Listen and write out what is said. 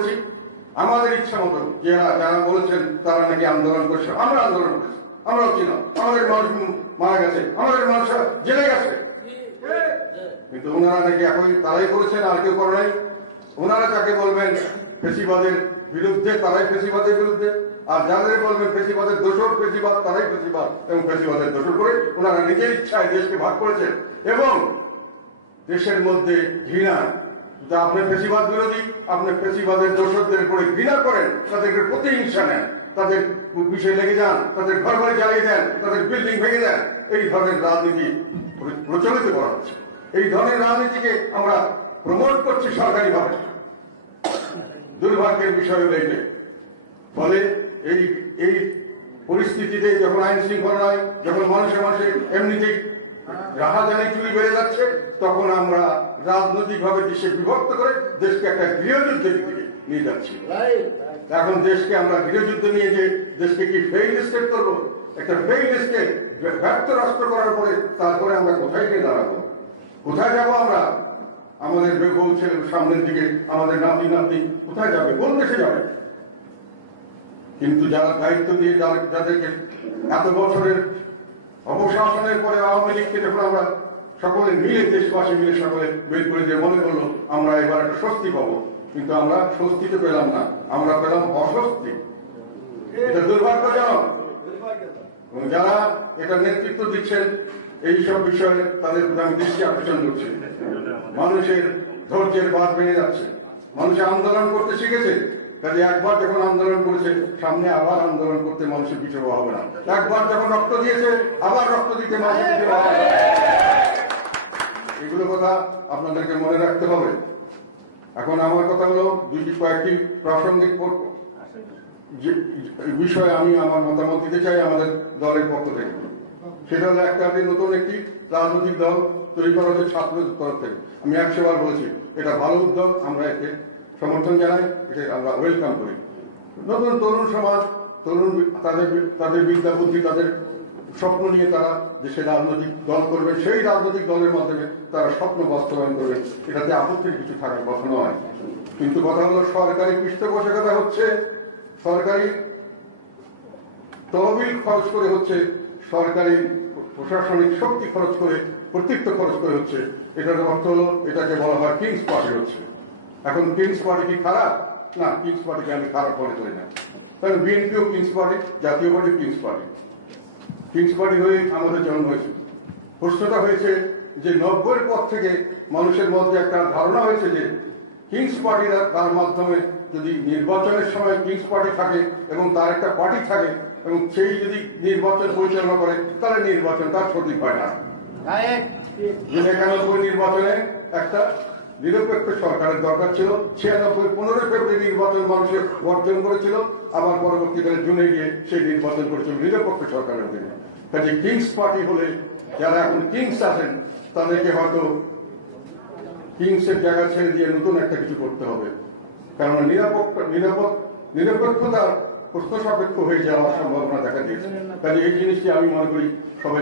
করেছি আমাদের ইচ্ছা মতো। যারা বলেছেন তারা নাকি আন্দোলন করছে, আমরা আন্দোলন করেছি, আমরাও ছিল, আমাদের মানুষ মারা গেছে, আমাদের মানুষ জেলে গেছে, কিন্তু ওনারা নাকি এখন তারাই করেছেন, আর কেউ করে নাই। ওনারা যাকে বলবেন ফেসিবাদের বিরুদ্ধে তারাই ফেসিবাদের বিরুদ্ধে, আর যাদের বলবেন ফেসিবাদের দোষর ফেসিবাদ তারাই ফেসিবাদ এবং ফেসিবাদের দোষর করে ওনারা নিজের ইচ্ছায় দেশকে ভাগ করেছেন এবং দেশের মধ্যে ঘৃণা। আপনি ফেসিবাদ বিরোধী, আপনি ফেসিবাদের দোষরদের করে ঘৃণা করেন, তাদেরকে প্রতিহিংসা নেন, তাদের বিষয়ে লেগে যান, তাদের ঘর বাড়ি জ্বালিয়ে দেন, তাদের বিল্ডিং ভেঙে দেন। এই ধরনের রাজনীতি প্রচলিত করা হচ্ছে। এই ধরনের রাজনীতিকে আমরা প্রমোট করছি সরকারিভাবে। দুর্ভাগ্যের বিষয় হলো এইটাই। ফলে এই পরিস্থিতিতে যখন আইন শৃঙ্খলা নয়, যখন মানুষে এমনিতেই রাহাজানি চুরি বেড়ে যাচ্ছে, তখন আমরা রাজনৈতিকভাবে দেশে বিভক্ত করে দেশকে একটা গৃহযুদ্ধের দিকে নিয়ে যাচ্ছি। এখন দেশকে আমরা গৃহযুদ্ধে নিয়ে যে দেশকে কি ফেইল স্টেট করবো, একটা ফেইল স্টেট ব্যর্থ রাষ্ট্র করার পরে তারপরে আমরা কোথায় গিয়ে দাঁড়াবো, কোথায় যাবো আমরা? আমাদের বেগম ছেলে সামনের দিকে আমাদের নাতি নাতি কোথায় যাবে, কোন দেশে যাবে? কিন্তু যারা দায়িত্ব দিয়ে যাদেরকে এত বছরের অপশাসনের পরে আওয়ামী লীগকে যখন আমরা সকলে মিলে দেশবাসী মিলে সকলে বের করে দিয়ে মনে করলো আমরা এবার একটা স্বস্তি পাবো, কিন্তু আমরা স্বস্তি তো পেলাম না, আমরা পেলাম অস্বস্তি। এটা দুর্ভাগ্যজনক। এবং যারা এটা নেতৃত্ব দিচ্ছেন এইসব বিষয়ে তাদের প্রতি আমি দৃষ্টি আকর্ষণ করছি। মানুষের ধৈর্যের বাঁধ ভেঙে যাচ্ছে, মানুষ আন্দোলন করতে শিখেছে, কাজে একবার যখন আন্দোলন করেছে সামনে আবার আন্দোলন করতে মানুষের পিছু হবে না। একবার যখন রক্ত দিয়েছে আবার রক্ত দিতে মানুষের পিছু হবে না। এগুলো কথা আপনাদেরকে মনে রাখতে হবে। এখন আমার কথা হলো কয়েকটি প্রাসঙ্গিক বিষয়ে আমি আমার মতামত দিতে চাই আমাদের দলের পক্ষ থেকে। সেটা হলো নতুন একটি রাজনৈতিক দল তৈরি করা হচ্ছে ছাত্রদের তরফ থেকে। আমি 100 বার বলেছি এটা ভালো উদ্যোগ, আমরা একে সমর্থন জানাই, এটা আমরা ওয়েলকাম করি। নতুন তরুণ সমাজ, তরুণ তাদের বিদ্যা বুদ্ধি, তাদের স্বপ্ন নিয়ে তারা দেশে রাজনৈতিক দল করবে, সেই রাজনৈতিক দলের মাধ্যমে তারা স্বপ্ন বাস্তবায়ন করবে, এটাতে আপত্তির কিছু থাকার কথা নয়। কিন্তু কথা হলো সরকারি পৃষ্ঠপোষকতা হচ্ছে, সরকারি তহবিল খরচ করে হচ্ছে, সরকারি প্রশাসনিক শক্তি খরচ করে, কর্তৃত্ব খরচ করে হচ্ছে। এটার অর্থ হলো এটাকে বলা হয় কিংস পার্টি হচ্ছে। এখন কিংস পার্টি কি খারাপ? না, কিংস পার্টিকে আমি খারাপ মনে করি না। কারণ বিএনপিও kings party, Jatiya party kings party. Kings party হয়ে আমাদের জন্ম হয়েছে। প্রশ্নটা হয়েছে যে 90-এর পর থেকে মানুষের মধ্যে একটা ধারণা হয়েছে যে কিংস পার্টিরা তার মাধ্যমে যদি নির্বাচনের সময় কিংস পার্টি থাকে এবং তার একটা পার্টি থাকে এবং সেই যদি নির্বাচন পরিচালনা করে তাহলে নির্বাচন তার সঠিক হয় না। 91 নির্বাচনে একটা নিরপেক্ষ সরকারের দরকার ছিল। 96 15 ফেব্রুয়ারি নির্বাচন মানুষের অর্জন করেছিল, আবার পরবর্তীকালে জুনে গিয়ে সেই নির্বাচন করেছিল নিরপেক্ষ সরকারের দিনে। কাজে কিংস পার্টি হলে যারা এখন কিংস আছেন তাদেরকে হয়তো কিংসের জায়গা ছেড়ে দিয়ে নতুন একটা কিছু করতে হবে, কারণ নিরপেক্ষতার প্রশ্ন সাপেক্ষ হয়ে যাওয়ার সম্ভাবনা দেখা দিয়েছে। কাজে এই জিনিসটি আমি মনে করি সবাই